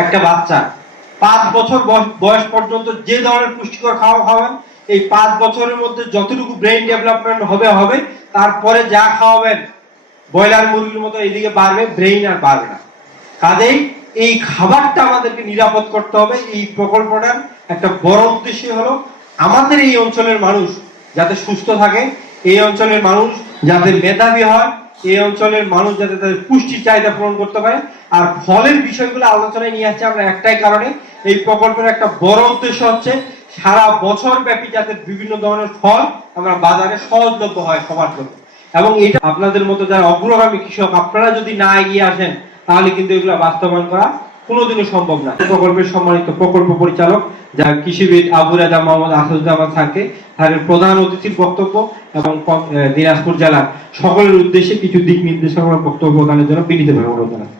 একটা বাচ্চা 5 বছর বয়স পর্যন্ত যে ধরনের পুষ্টিকর খাওয়া খাওয়ান, এই 5 বছরের মধ্যে যতটুকু ব্রেইন ডেভেলপমেন্ট হবে, তারপরে যা খাওয়াবেন ব্রয়লার মুরগির মতো এইদিকে বাড়বে, ব্রেইন আর বাড়বে না। কাজেই এই খাবারটা আমাদেরকে নিরাপদ করতে হবে। এই প্রকল্পটার একটা বড় উদ্দেশ্য হলো আমাদের এই অঞ্চলের মানুষ যাতে সুস্থ থাকে, এই অঞ্চলের মানুষ যাতে মেধাবী হয়, এই অঞ্চলের মানুষ যাতে তাদের পুষ্টির চাহিদা পূরণ করতে পারে। আর ফলের বিষয়গুলো আলোচনায় নিয়ে আসছে আমরা একটাই কারণে, এই প্রকল্পের একটা বড় উদ্দেশ্য হচ্ছে সারা বছর ব্যাপী যাতে বিভিন্ন ধরনের ফল আমরা বাজারে সহজলভ্য হয় সবার জন্য। এবং এটা আপনাদের মতো যারা অগ্রগামী কৃষক, আপনারা যদি না এগিয়ে আসেন তাহলে কিন্তু এগুলো বাস্তবায়ন করা কোনোদিনও সম্ভব না। প্রকল্পের সম্মানিত প্রকল্প পরিচালক যারা কৃষিবিদ আবু রাজা মোহাম্মদ আসাদুজ্জামান স্যারকে তাদের প্রধান অতিথির বক্তব্য এবং দিনাজপুর জেলার সকলের উদ্দেশ্যে কিছু দিক নির্দেশনা বক্তব্য প্রদানের জন্য বিনীতভাবে অনুরোধ জানাই।